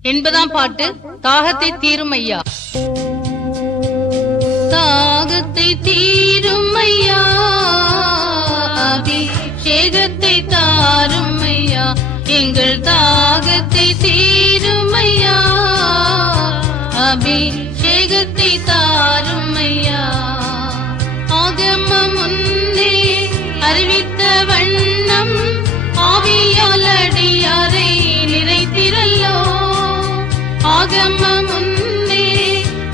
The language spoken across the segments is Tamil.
80ஆம் பாட்டு தாகத்தை தீரும் ஐயா. தாகத்தை தீரும் ஐயா, அபிஷேகத்தை தாரும் ஐயா, எங்கள் தாகத்தை தீரும் ஐயா, அபிஷேகத்தை தாரும் ஐயா. ஆகமம் முன்னே அறிவித்த வண்ணம் ஆவியால் அடியாரை நிறைத்திரல்லோ. ஆகமம் முன்னே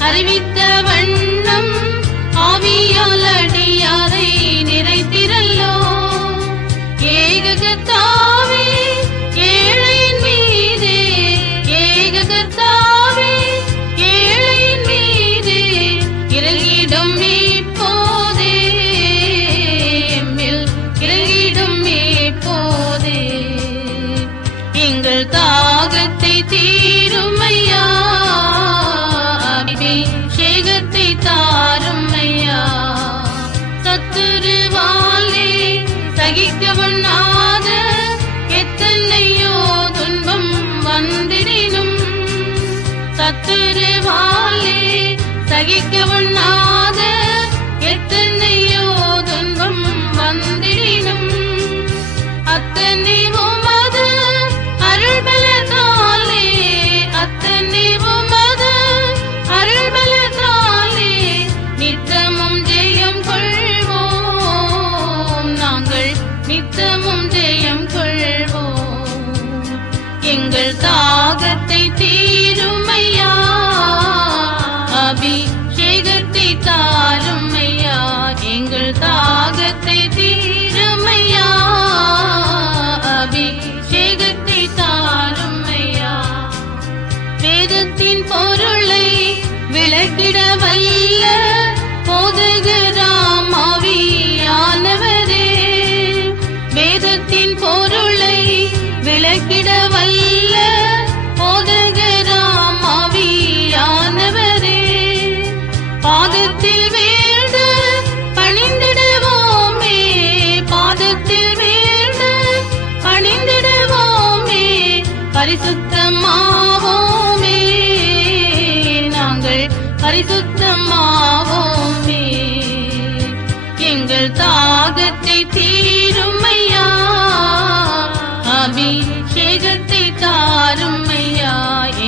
அறிவித்த வண்ணம் ஆவியால் அடியாரை நிறைத்திரல்லோ. ஏககர்த்தாவே ஏழையின் மீதே, ஏககர்த்தாவே ஏழையின் மீதே இறங்கிடும் இப்போதே, எம்மில் இறங்கிடும் இப்போதே. எங்கள் தாகத்தை தீரும் ஐயா, அபிஷேகத்தை தாரும் ஐயா. சத்துருவாலே சகிக்கவண்ணாத எத்தனையோ துன்பம் வந்திடினும், சத்துருவாலே சகிக்கவண்ணாத எத்தனையோ துன்பம் வந்திடினும், அத்தனை உமது அருள்பலத்தாலே, அத்தனை உமது அருள்பலத்தாலே நித்தமும் ஜெயம் கொள்வோம், நாங்கள் நித்தமும் ஜெயம் கொள்வோம். எங்கள் தாகத்தை தீரும் ஐயா, அபிஷேகத்தை தாரும் ஐயா, எங்கள் தாகத்தை தீரும் ஐயா, அபிஷேகத்தை தாரும் ஐயா. வேதத்தின் பொருளை விளக்கிட வல்ல போதகராம் ஆவியானவரே, வேதத்தின் பொருளை விளக்கிட வல்ல போதகராம் ஆவியானவரே, பாதத்தில் வீழ்ந்து பணிந்திடுவோமே, பாதத்தில் வீழ்ந்து பணிந்திடுவோமே, பரிசுத்தமாவோமே, நாங்கள் பரிசுத்தமாவோமே. எங்கள் தாகத்தை தீரும் ஐயா, அபிஷேகத்தை தாரும் ஐயா,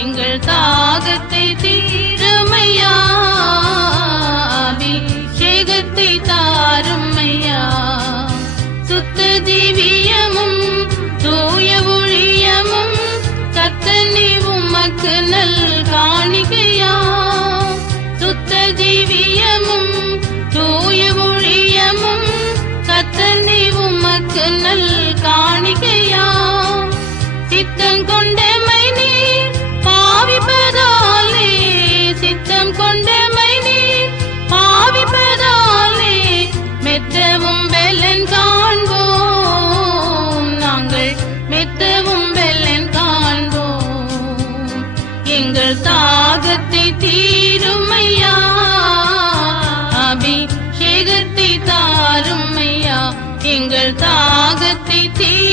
எங்கள் தாகத்தை தீரும் ஐயா, அபிஷேகத்தை தாரும் ஐயா. சுத்த திவ்யமும் தூய ஒழியமும் கர்த்தனே உமக்கு நல் காணிக்கையா. சுத்த திவ்யமும் தூய ஒழியமும் கர்த்தனே உமக்கு நல் காணிக்கையா. சித்தம் கொண்டமை நீர் பாவிப்பதாலே, சித்தம் கொண்டமை நீர் பாவிப்பதாலே மெத்தவும் பெலன் காண்போம், நாங்கள் மெத்தவும் பெலன் காண்போம். எங்கள் தாகத்தை தீரும் ஐயா, அபிஷேகத்தை தாரும் ஐயா, எங்கள் தாகத்தை தீரும்